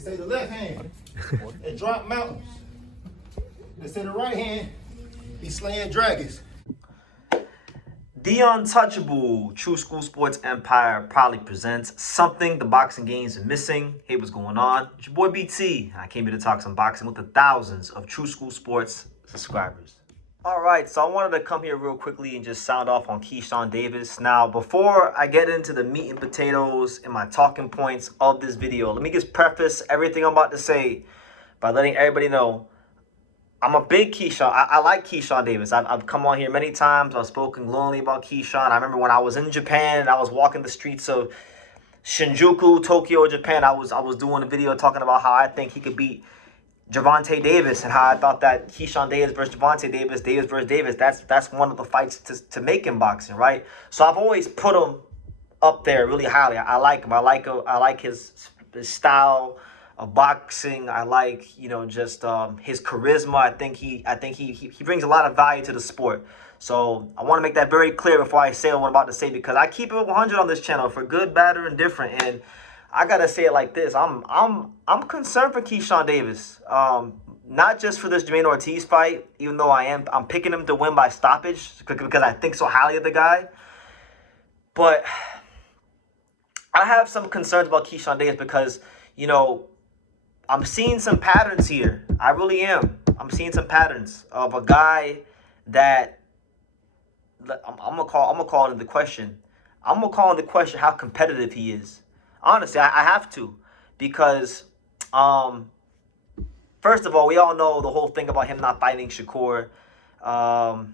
They say the left hand, it drop mountains. They say the right hand, be slaying dragons. The Untouchable True School Sports Empire proudly presents something the boxing games are missing. Hey, what's going on? It's your boy BT, and I came here to talk some boxing with the thousands of True School Sports subscribers. All right, so I wanted to come here real quickly and just sound off on Keyshawn Davis. Now, before I get into the meat and potatoes and my talking points of this video, let me just preface everything I'm about to say by letting everybody know I'm a big Keyshawn. I like Keyshawn Davis. I've come on here many times. I've spoken glowingly about Keyshawn. I remember when I was in Japan and I was walking the streets of Shinjuku, Tokyo, Japan. I was doing a video talking about how I think he could beat Gervonta Davis and how I thought that Keyshawn Davis versus Gervonta Davis, Davis versus Davis, that's one of the fights to make in boxing, right? So I've always put him up there really highly. I like him. I like his style of boxing. I like, just his charisma. I think he brings a lot of value to the sport. So I want to make that very clear before I say what I'm about to say, because I keep it 100 on this channel for good, bad, or indifferent. And I gotta say it like this: I'm concerned for Keyshawn Davis. Not just for this Jamaine Ortiz fight, even though I'm picking him to win by stoppage because I think so highly of the guy. But I have some concerns about Keyshawn Davis because, I'm seeing some patterns here. I really am. I'm seeing some patterns of a guy that I'm gonna call into question. I'm gonna call into question how competitive he is. Honestly, I have to, because first of all, we all know the whole thing about him not fighting Shakur. I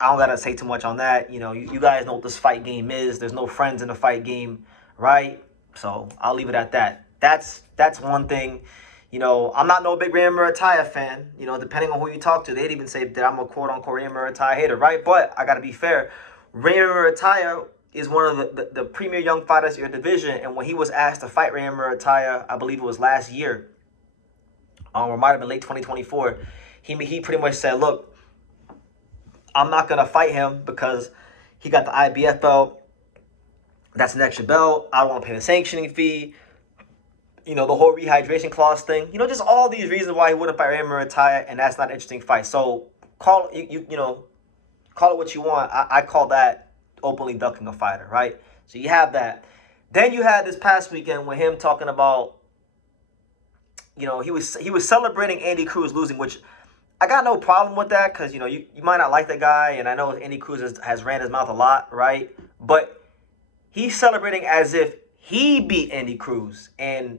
don't gotta say too much on that. You guys know what this fight game is. There's no friends in the fight game, right? So I'll leave it at that. That's one thing. I'm not no big Ram Murataya fan. Depending on who you talk to, they'd even say that I'm a quote-unquote Ram Murataya hater, right? But I got to be fair. Ram Murataya is one of the premier young fighters in your division. And when he was asked to fight Ram Murataya, I believe it was last year, or it might have been late 2024, he pretty much said, look, I'm not going to fight him because he got the IBF belt. That's an extra belt. I don't want to pay the sanctioning fee. The whole rehydration clause thing. Just all these reasons why he wouldn't fight Ram Murataya, and that's not an interesting fight. So call it what you want. I call that openly ducking a fighter, right? So you have that. Then you had this past weekend with him talking about, he was celebrating Andy Cruz losing, which I got no problem with that, because you might not like the guy, and I know Andy Cruz has ran his mouth a lot, right? But he's celebrating as if he beat Andy Cruz, and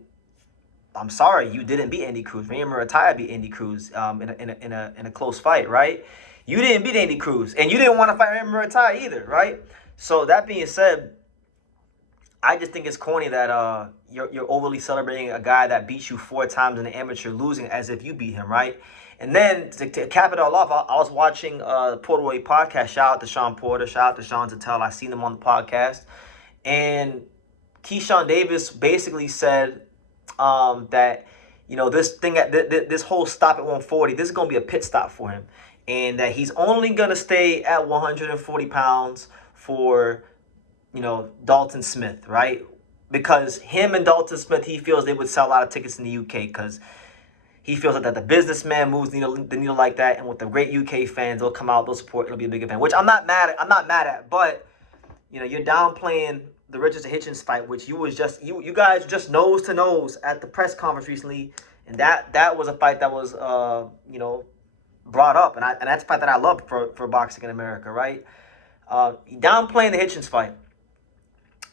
I'm sorry, you didn't beat Andy Cruz. Ram Murataya beat Andy Cruz in a close fight, right? You didn't beat Andy Cruz, and you didn't want to fight Ram Murataya either, right? So that being said, I just think it's corny that you're overly celebrating a guy that beat you 4 times in the amateur, losing as if you beat him, right? And then to cap it all off, I was watching the Porter Way podcast. Shout out to Sean Porter. Shout out to Sean Tatel. I seen him on the podcast, and Keyshawn Davis basically said that this whole stop at 140, this is going to be a pit stop for him, and that he's only going to stay at 140 pounds for Dalton Smith, right? Because him and Dalton Smith, he feels they would sell a lot of tickets in the UK, because he feels that the businessman moves the needle like that, and with the great UK fans, they'll come out, they'll support, it'll be a big event, which I'm not mad at, but you're downplaying the Richards and Hitchens fight, which you guys just nose to nose at the press conference recently, and that was a fight that was brought up, and that's a fight that I love for boxing in America, right? You downplaying the Hitchens fight.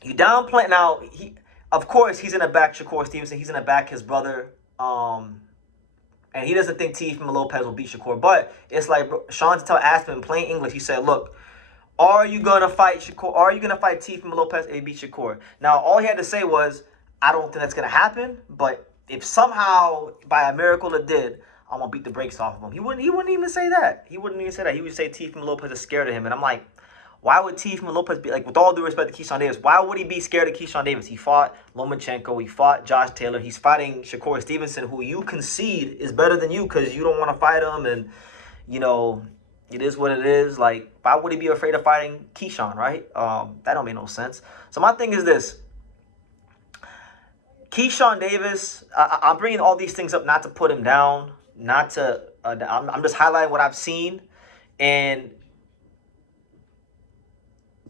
You downplay now. Of course, he's gonna back Shakur Stevenson. He's gonna back his brother, and he doesn't think Teofimo Lopez will beat Shakur. But it's like Sean Tatel asked him in plain English. He said, "Look, are you going to fight Shakur? Are you going to fight Teofimo Lopez and beat Shakur?" Now, all he had to say was, "I don't think that's going to happen, but if somehow by a miracle it did, I'm going to beat the brakes off of him." He wouldn't even say that. He wouldn't even say that. He would say Teofimo Lopez is scared of him. And I'm like, why would Teofimo Lopez be, like, with all due respect to Keyshawn Davis, why would he be scared of Keyshawn Davis? He fought Lomachenko. He fought Josh Taylor. He's fighting Shakur Stevenson, who you concede is better than you because you don't want to fight him. And, it is what it is. Like, why would he be afraid of fighting Keyshawn, right? That don't make no sense. So my thing is this. Keyshawn Davis, I'm bringing all these things up not to put him down, not to. I'm just highlighting what I've seen, and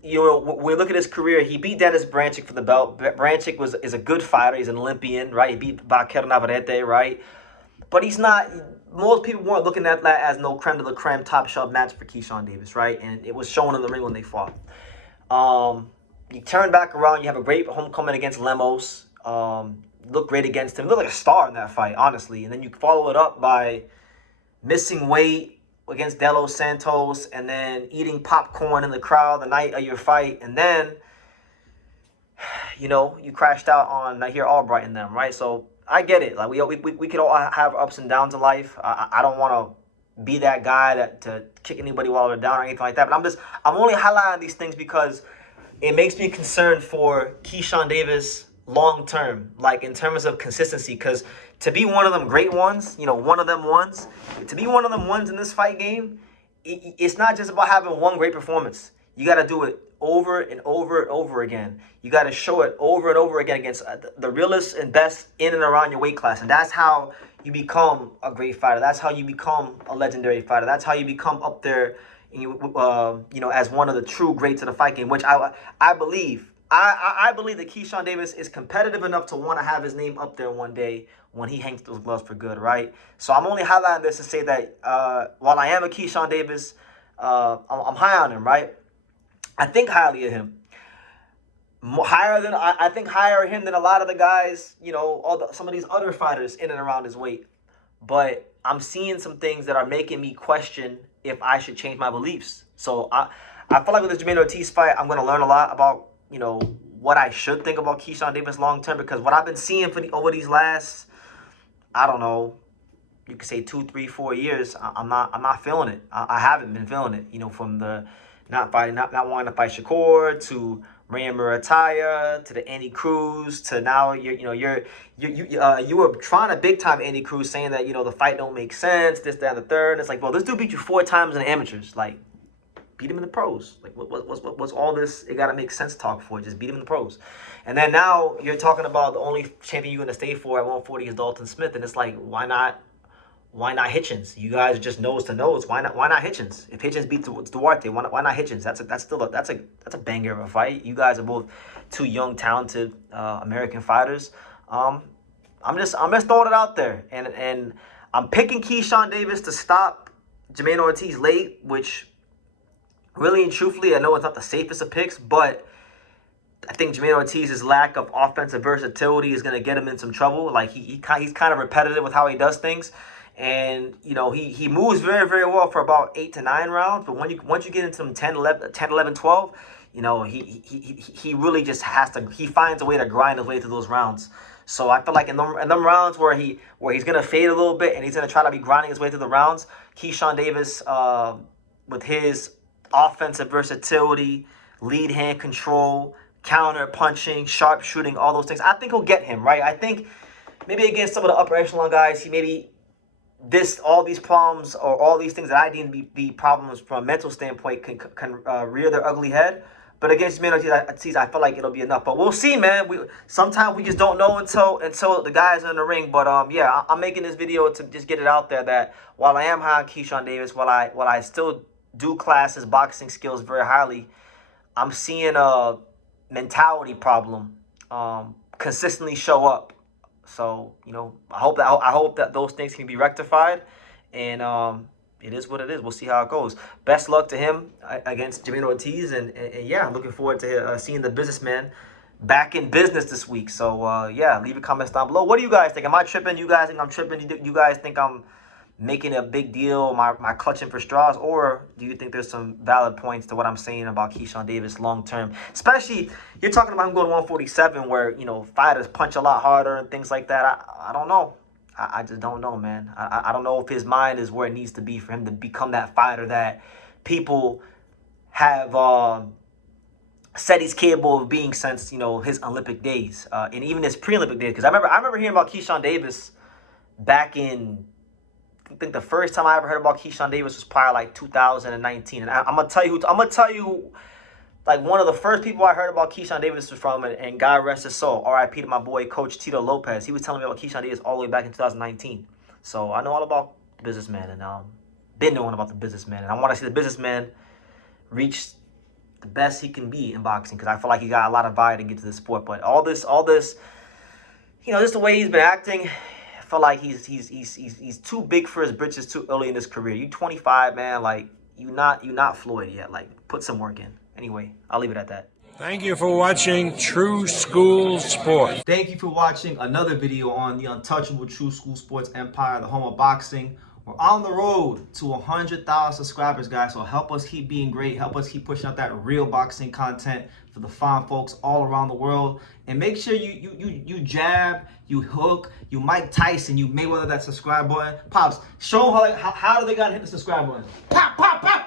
when we look at his career, he beat Dennis Branchick for the belt. Branchick is a good fighter. He's an Olympian, right? He beat Vaquero Navarrete, right? But he's not. Most people weren't looking at that as no creme de la creme top shelf match for Keyshawn Davis, right? And it was shown in the ring when they fought. You turn back around. You have a great homecoming against Lemos. Look great against him. Look like a star in that fight, honestly. And then you follow it up by missing weight against De Los Santos, and then eating popcorn in the crowd the night of your fight, and then, you crashed out on Nahir Albright and them, right? So I get it. Like we could all have ups and downs in life. I don't want to be that guy to kick anybody while they're down or anything like that. But I'm only highlighting these things because it makes me concerned for Keyshawn Davis long term, like in terms of consistency, because to be one of them great ones, one of them ones, to be one of them ones in this fight game, it's not just about having one great performance. You got to do it over and over and over again. You got to show it over and over again against the realest and best in and around your weight class. And that's how you become a great fighter. That's how you become a legendary fighter. That's how you become up there, as one of the true greats of the fight game, which I believe. I believe that Keyshawn Davis is competitive enough to want to have his name up there one day when he hangs those gloves for good, right? So I'm only highlighting this to say that while I am a Keyshawn Davis, I'm high on him, right? I think highly of him. I think higher of him than a lot of the guys, some of these other fighters in and around his weight. But I'm seeing some things that are making me question if I should change my beliefs. So I feel like with this Jamaine Ortiz fight, I'm going to learn a lot about what I should think about Keyshawn Davis long term, because what I've been seeing over these last, I don't know, you could say 2, 3, 4 years, I'm not feeling it. I haven't been feeling it. From the not wanting to fight Shakur to Ryan Murataya to the Andy Cruz to now you were trying to big time Andy Cruz, saying that the fight don't make sense, this, that, and the third. And it's like, well, this dude beat you 4 times in the amateurs, like. Beat him in the pros. Like, what's all this? It got to make sense talk for. Just beat him in the pros. And then now you're talking about the only champion you're going to stay for at 140 is Dalton Smith. And it's like, why not Hitchens? You guys are just nose to nose. Why not Hitchens? If Hitchens beat Duarte, why not Hitchens? That's a banger of a fight. You guys are both 2 young, talented American fighters. I'm just throwing it out there. And I'm picking Keyshawn Davis to stop Jamaine Ortiz late, which really and truthfully, I know it's not the safest of picks, but I think Jamaine Ortiz's lack of offensive versatility is going to get him in some trouble. Like, he's kind of repetitive with how he does things. And, he moves very, very well for about 8 to 9 rounds. But once you get into some 10, 11, 12, he really just he finds a way to grind his way through those rounds. So I feel like in them rounds where he's going to fade a little bit and he's going to try to be grinding his way through the rounds, Keyshawn Davis, with his offensive versatility, lead hand control, counter punching, sharp shooting, all those things, I think he'll get him, right? I think maybe against some of the upper echelon guys, all these problems or all these things that I deem to be problems from a mental standpoint can rear their ugly head. But against Jamaine Ortiz, I feel like it'll be enough. But we'll see, man. Sometimes we just don't know until the guys are in the ring. But I'm making this video to just get it out there that while I am high on Keyshawn Davis, while I still do class his boxing skills very highly, I'm seeing a mentality problem consistently show up. So I hope that those things can be rectified, and it is what it is. We'll see how it goes. Best luck to him against Jamaine Ortiz, and I'm looking forward to seeing the businessman back in business this week. So leave your comments down below. What do you guys think? Am I tripping? You guys think I'm tripping? You guys think I'm making a big deal, my clutching for straws, or do you think there's some valid points to what I'm saying about Keyshawn Davis long term? Especially, you're talking about him going to 147 where, fighters punch a lot harder and things like that. I don't know. I just don't know, man. I don't know if his mind is where it needs to be for him to become that fighter that people have said he's capable of being since, his Olympic days and even his pre-Olympic days. Because I remember hearing about Keyshawn Davis back in, I think the first time I ever heard about Keyshawn Davis was probably like 2019. And I'm gonna tell you like one of the first people I heard about Keyshawn Davis was from, and God rest his soul, R.I.P. to my boy, Coach Tito Lopez. He was telling me about Keyshawn Davis all the way back in 2019. So I know all about the businessman, and been knowing about the businessman. And I want to see the businessman reach the best he can be in boxing, because I feel like he got a lot of value to get to this sport. But all this, you know, just the way he's been acting, I feel like he's too big for his britches too early in his career. You 25, man. Like, you not Floyd yet. Like, put some work in. Anyway, I'll leave it at that. Thank you for watching True School Sports. Thank you for watching another video on the untouchable True School Sports Empire, the home of boxing. We're on the road to 100,000 subscribers, guys. So help us keep being great. Help us keep pushing out that real boxing content for the fine folks all around the world. And make sure you jab, you hook, you Mike Tyson, you Mayweather that subscribe button. Pops, show them how do they gotta hit the subscribe button. Pop, pop, pop.